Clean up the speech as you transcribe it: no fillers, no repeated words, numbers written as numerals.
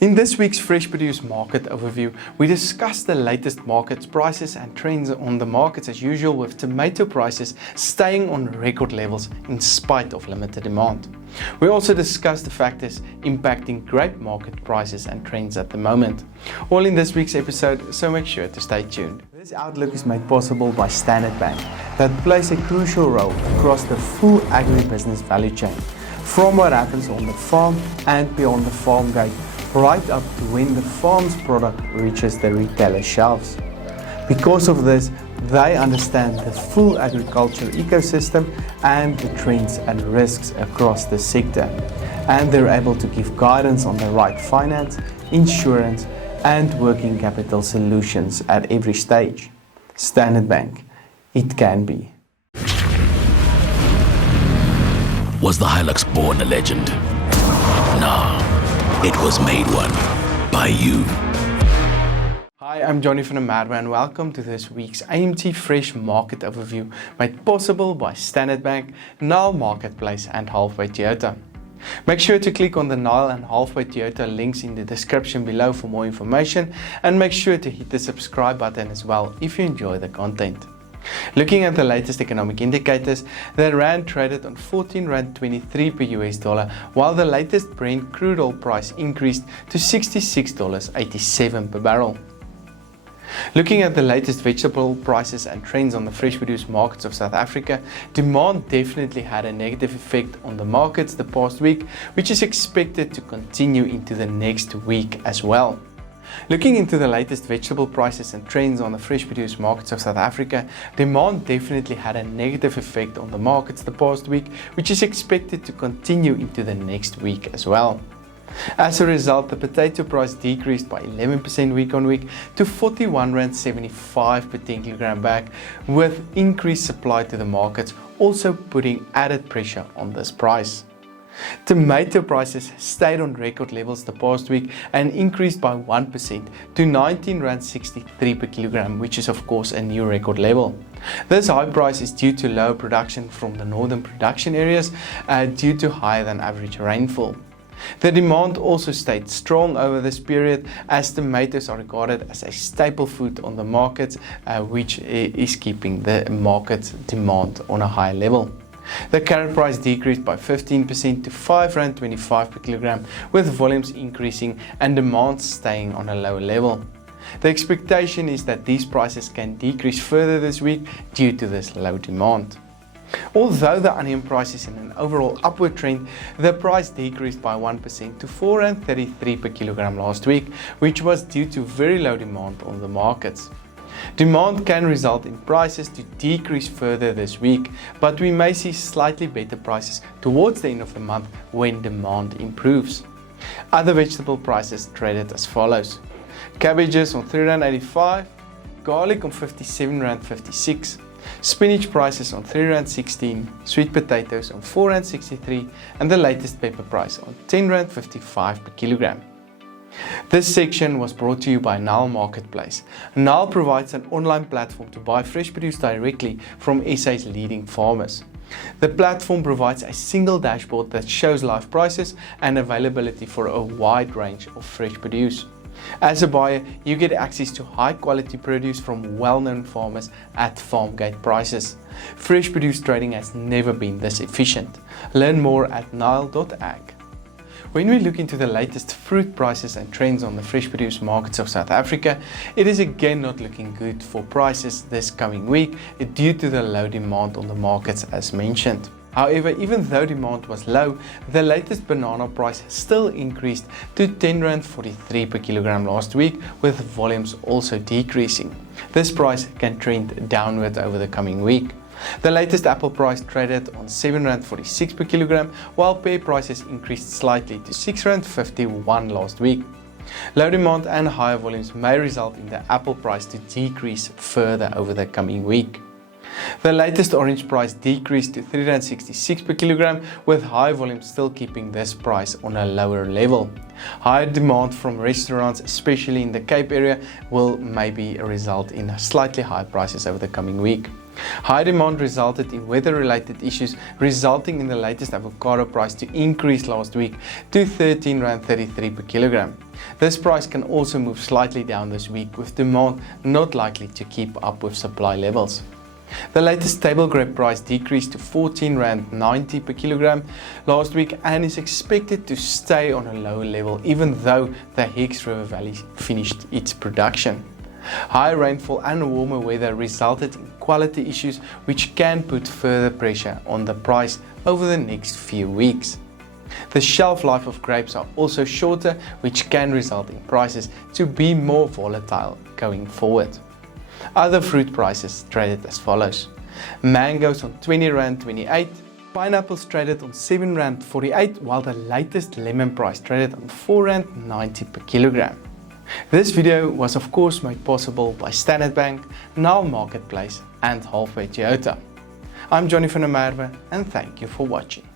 In this week's Fresh Produce Market Overview, we discuss the latest markets, prices and trends on the markets as usual, with tomato prices staying on record levels in spite of limited demand. We also discuss the factors impacting grape market prices and trends at the moment. All in this week's episode, so make sure to stay tuned. This outlook is made possible by Standard Bank, that plays a crucial role across the full agribusiness value chain, from what happens on the farm and beyond the farm gate, right up to when the farm's product reaches the retailer shelves. Because of this, they understand the full agriculture ecosystem and the trends and risks across the sector, and they're able to give guidance on the right finance, insurance and working capital solutions at every stage. Standard Bank, it can be. Was the Hilux born a legend? No, it was made one by you. Hi, I'm Johnny from the Madman. Welcome to this week's AMT Fresh Market Overview, made possible by Standard Bank, Nile Marketplace and Halfway Toyota. Make sure to click on the Nile and Halfway Toyota links in the description below for more information, and make sure to hit the subscribe button as well if you enjoy the content. Looking at the latest economic indicators, the Rand traded on 14 Rand 23 per US dollar, while the latest Brent crude oil price increased to $66.87 per barrel. Looking at the latest vegetable prices and trends on the fresh produce markets of South Africa, demand definitely had a negative effect on the markets the past week, which is expected to continue into the next week as well. Looking into the latest vegetable prices and trends on the fresh produce markets of South Africa, demand definitely had a negative effect on the markets the past week, which is expected to continue into the next week as well. As a result, the potato price decreased by 11% week on week to 41 Rand 75 per 10 kilogram bag, with increased supply to the markets also putting added pressure on this price. Tomato prices stayed on record levels the past week and increased by 1% to 19 Rand 63 per kilogram, which is of course a new record level. This high price is due to lower production from the northern production areas due to higher than average rainfall. The demand also stayed strong over this period, as tomatoes are regarded as a staple food on the market, which is keeping the market demand on a high level. The carrot price decreased by 15% to 5 Rand 25 per kilogram, with volumes increasing and demand staying on a lower level. The expectation is that these prices can decrease further this week due to this low demand. Although the onion price is in an overall upward trend, the price decreased by 1% to 4 Rand 33 per kilogram last week, which was due to very low demand on the markets. Demand can result in prices to decrease further this week, but we may see slightly better prices towards the end of the month when demand improves. Other vegetable prices traded as follows: cabbages on 3 Rand 85, garlic on 57 Rand 56, spinach prices on 3 Rand 16, sweet potatoes on 4 Rand 63, and the latest pepper price on 10 Rand 55 per kilogram. This section was brought to you by Nile Marketplace. Nile provides an online platform to buy fresh produce directly from SA's leading farmers. The platform provides a single dashboard that shows live prices and availability for a wide range of fresh produce. As a buyer, you get access to high quality produce from well-known farmers at farm gate prices. Fresh produce trading has never been this efficient. Learn more at nile.ag. When we look into the latest fruit prices and trends on the fresh produce markets of South Africa, it is again not looking good for prices this coming week due to the low demand on the markets as mentioned. However, even though demand was low, the latest banana price still increased to 10 Rand 43 per kilogram last week, with volumes also decreasing. This price can trend downward over the coming week. The latest apple price traded on 7 Rand 46 per kilogram, while pear prices increased slightly to 6 Rand 51 last week. Low demand and higher volumes may result in the apple price to decrease further over the coming week. The latest orange price decreased to 3 Rand 66 per kilogram, with high volumes still keeping this price on a lower level. Higher demand from restaurants, especially in the Cape area, will maybe result in slightly higher prices over the coming week. High demand resulted in weather-related issues, resulting in the latest avocado price to increase last week to R13.33 per kilogram. This price can also move slightly down this week, with demand not likely to keep up with supply levels. The latest table grape price decreased to R14.90 per kilogram last week and is expected to stay on a low level even though the Hicks River Valley finished its production. High rainfall and warmer weather resulted in quality issues which can put further pressure on the price over the next few weeks. The shelf life of grapes are also shorter, which can result in prices to be more volatile going forward. Other fruit prices traded as follows: mangoes on R20.28, pineapples traded on R7.48, while the latest lemon price traded on R4.90 per kilogram. This video was of course made possible by Standard Bank, Nile Marketplace and Halfway Toyota. I'm Johnny van der Merwe and thank you for watching.